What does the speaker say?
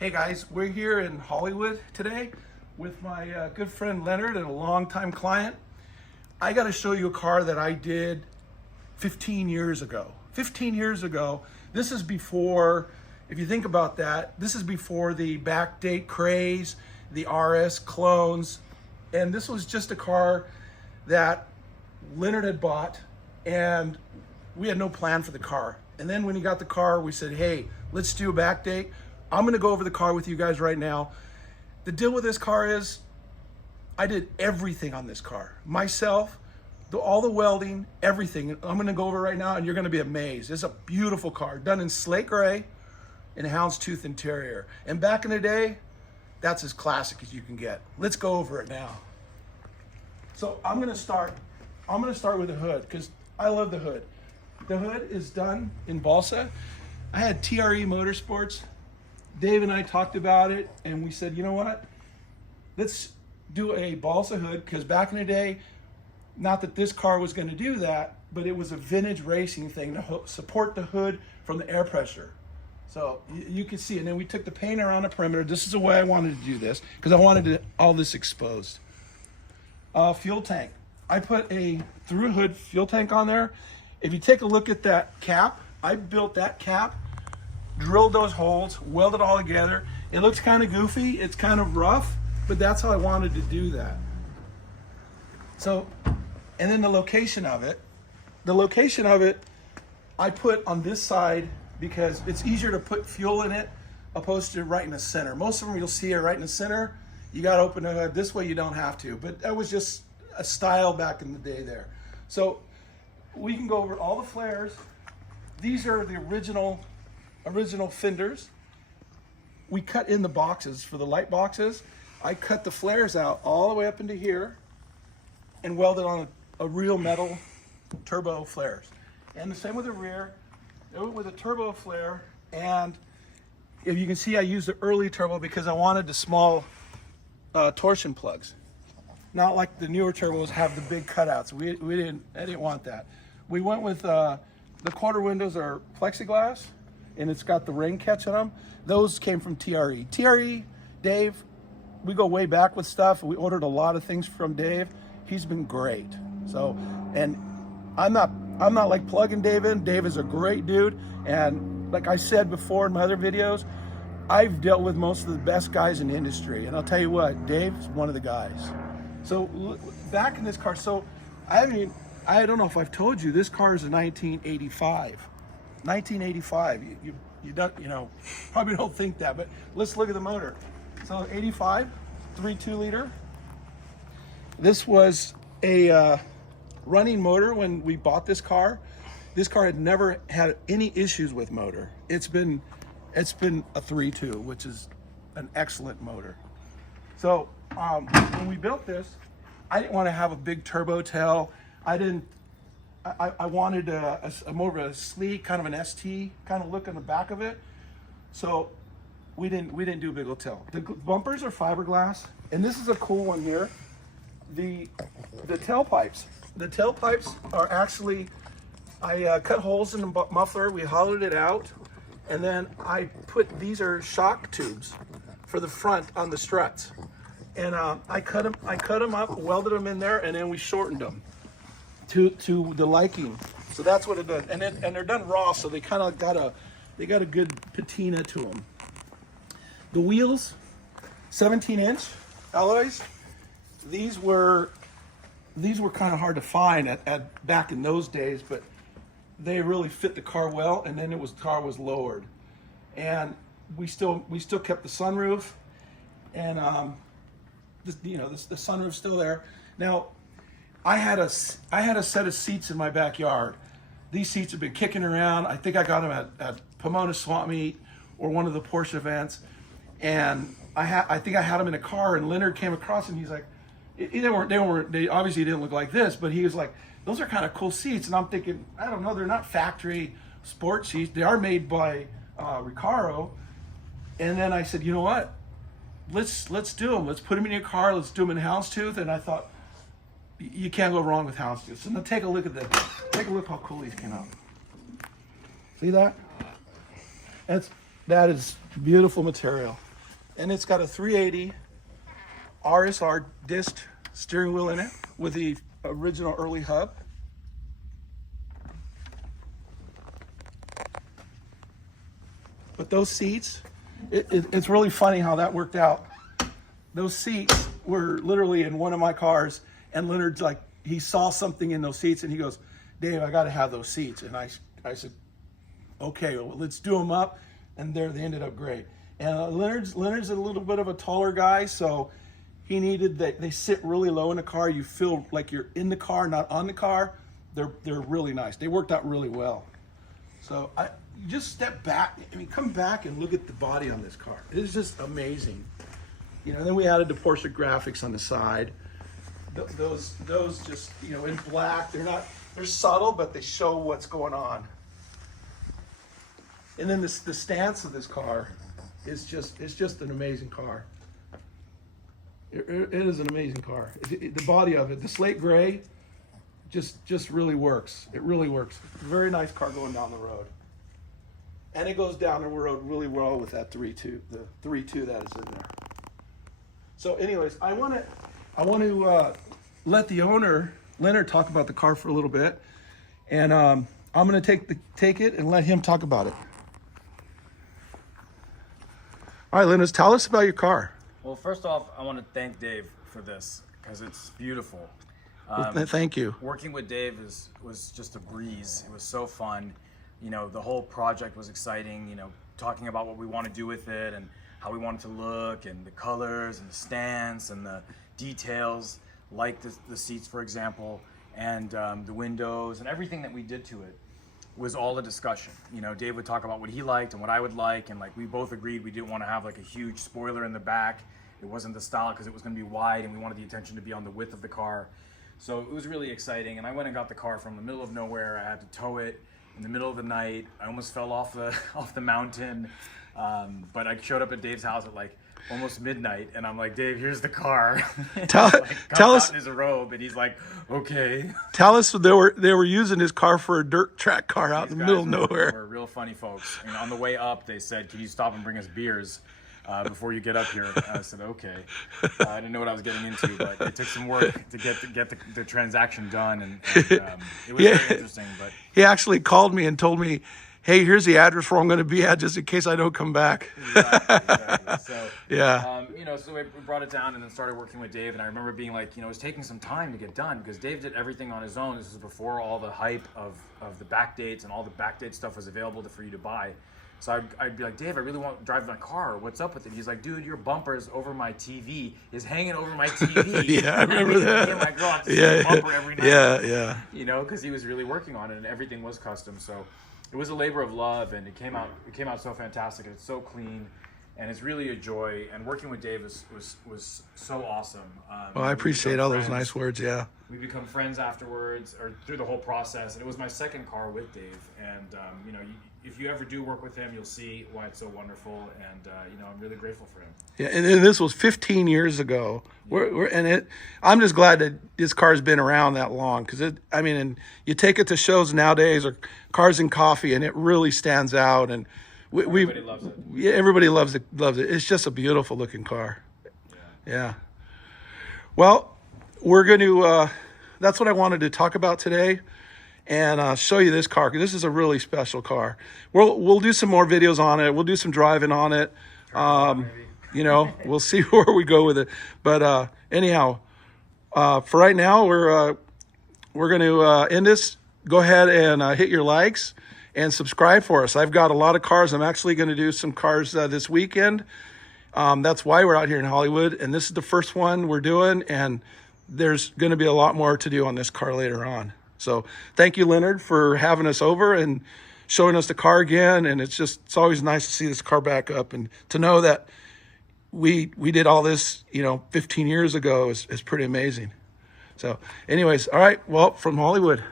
Hey guys, we're here in Hollywood today with my good friend Leonard and a longtime client. I got to show you a car that I did 15 years ago. 15 years ago, this is before, if you think about that, this is before the backdate craze, the RS clones, and this was just a car that Leonard had bought, and we had no plan for the car. And then when he got the car, we said, hey, let's do a backdate. I'm gonna go over the car with you guys right now. The deal with this car is, I did everything on this car. Myself, all the welding, everything. I'm gonna go over right now and you're gonna be amazed. It's a beautiful car, done in slate gray and houndstooth interior. And back in the day, that's as classic as you can get. Let's go over it now. So I'm gonna start with the hood because I love the hood. The hood is done in balsa. I had TRE Motorsports. Dave and I talked about it and we said, you know what? Let's do a balsa hood because back in the day, not that this car was going to do that, but it was a vintage racing thing to support the hood from the air pressure. So you can see, and then we took the paint around the perimeter. This is the way I wanted to do this because I wanted all this exposed. Fuel tank. I put a through hood fuel tank on there. If you take a look at that cap, I built that cap, drilled those holes, welded it all together. It looks kind of goofy, it's kind of rough, but that's how I wanted to do that. So, and then the location of it, I put on this side because it's easier to put fuel in it opposed to right in the center. Most of them you'll see are right in the center. You got to open the hood. This way you don't have to, but that was just a style back in the day there. So we can go over all the flares. These are the original fenders. We cut in the boxes for the light boxes. I cut the flares out all the way up into here and welded on a real metal turbo flares. And the same with the rear, with a turbo flare. And if you can see, I used the early turbo because I wanted the small torsion plugs. Not like the newer turbos have the big cutouts. I didn't want that. We went with the quarter windows are plexiglass and it's got the rain catch on them. Those came from TRE. TRE, Dave, we go way back with stuff. We ordered a lot of things from Dave. He's been great. So, and I'm not like plugging Dave in. Dave is a great dude. And like I said before in my other videos, I've dealt with most of the best guys in the industry. And I'll tell you what, Dave's one of the guys. So back in this car, so I don't know if I've told you, this car is a 1985. 1985. You don't, probably don't think that, but let's look at the motor. So 85, 3.2 liter. This was a running motor when we bought this car. This car had never had any issues with motor. It's been a 3.2, which is an excellent motor. So when we built this, I didn't want to have a big turbo tail. I wanted a more of a sleek, kind of an ST kind of look on the back of it. So we didn't do a big old tail. The bumpers are fiberglass, and this is a cool one here. The tailpipes. The tailpipes are actually, I cut holes in the muffler, we hollowed it out, and then I put, these are shock tubes for the front on the struts. And I cut them up, welded them in there, and then we shortened them to the liking. So that's what it does. And they're done raw, so they kind of got a good patina to them. The wheels, 17-inch alloys. These were kind of hard to find at back in those days, but they really fit the car well. And then the car was lowered, and we still kept the sunroof, and the sunroof's still there. Now, I had a set of seats in my backyard. These seats have been kicking around. I think I got them at Pomona Swap Meet or one of the Porsche events, and I think I had them in a car. And Leonard came across and he's like, they obviously didn't look like this, but he was like, those are kind of cool seats. And I'm thinking, I don't know, they're not factory sport seats. They are made by Recaro. And then I said, you know what? Let's do them. Let's put them in your car. Let's do them in houndstooth. And I thought, you can't go wrong with houndstooth. So now take a look at this. Take a look how cool these came out. See that? That is beautiful material. And it's got a 380 RSR disc steering wheel in it with the original early hub. But those seats, it's really funny how that worked out. Those seats were literally in one of my cars, and Leonard's like, he saw something in those seats, and he goes, Dave, I got to have those seats. And I said, okay, well, let's do them up. And they ended up great. And Leonard's a little bit of a taller guy, so he needed that. They sit really low in the car. You feel like you're in the car, not on the car. They're really nice. They worked out really well. So you just step back. I mean, come back and look at the body on this car. It is just amazing. You know, then we added the Porsche graphics on the side. Those just, you know, in black. They're subtle, but they show what's going on. And then the stance of this car is just an amazing car. It is an amazing car. The body of it, the slate gray, just really works. It really works. Very nice car going down the road. And it goes down the road really well with that 3.2, the 3.2 that is in there. So anyways, I want to let the owner, Leonard, talk about the car for a little bit. And I'm going to take it and let him talk about it. All right, Leonard, tell us about your car. Well, first off, I want to thank Dave for this because it's beautiful. Thank you. Working with Dave was just a breeze. It was so fun. You know, the whole project was exciting, you know, talking about what we want to do with it and how we want it to look and the colors and the stance and the details, like the seats, for example, and the windows and everything that we did to it was all a discussion. You know, Dave would talk about what he liked and what I would like, and like we both agreed we didn't want to have like a huge spoiler in the back. It wasn't the style because it was going to be wide and we wanted the attention to be on the width of the car. So it was really exciting, and I went and got the car from the middle of nowhere. I had to tow it in the middle of the night. I almost fell off the mountain, but I showed up at Dave's house at like almost midnight, and I'm like, Dave, here's the car. Tell us in his robe, and he's like, okay. Tell us they were using his car for a dirt track car out in the middle of nowhere. Were real funny folks. And on the way up, they said, "Can you stop and bring us beers before you get up here?" I said, "Okay." I didn't know what I was getting into, but it took some work to get the transaction done, and it was very interesting. But he actually called me and told me, hey, here's the address where I'm going to be at just in case I don't come back. Exactly. So, yeah. You know, so we brought it down and then started working with Dave. And I remember being like, you know, it was taking some time to get done because Dave did everything on his own. This was before all the hype of the backdates and all the backdate stuff was available for you to buy. So I'd be like, Dave, I really want to drive my car. What's up with it? He's like, dude, your bumper is over my TV, is hanging over my TV. Yeah, I remember that. Me and my girl have to see the bumper every night. Yeah. You know, because he was really working on it and everything was custom. So it was a labor of love, and it came out so fantastic, and it's so clean, and it's really a joy. And working with Dave was so awesome. Well, I appreciate all those nice words. Yeah. We become friends afterwards, or through the whole process. And it was my second car with Dave, and you know, if you ever do work with him, you'll see why it's so wonderful. And you know, I'm really grateful for him. Yeah, and this was 15 years ago. I'm just glad that this car's been around that long because and you take it to shows nowadays or Cars and Coffee, and it really stands out. And everybody loves it. Yeah, everybody loves it. It's just a beautiful looking car. Yeah. Well, we're going to. That's what I wanted to talk about today, and show you this car because this is a really special car. We'll do some more videos on it. We'll do some driving on it. You know, we'll see where we go with it. But anyhow, for right now, we're going to end this. Go ahead and hit your likes and subscribe for us. I've got a lot of cars. I'm actually going to do some cars this weekend. That's why we're out here in Hollywood. And this is the first one we're doing. And there's going to be a lot more to do on this car later on. So thank you, Leonard, for having us over and showing us the car again. And it's always nice to see this car back up and to know that we did all this, 15 years ago is pretty amazing. So anyways, all right. Well, from Hollywood.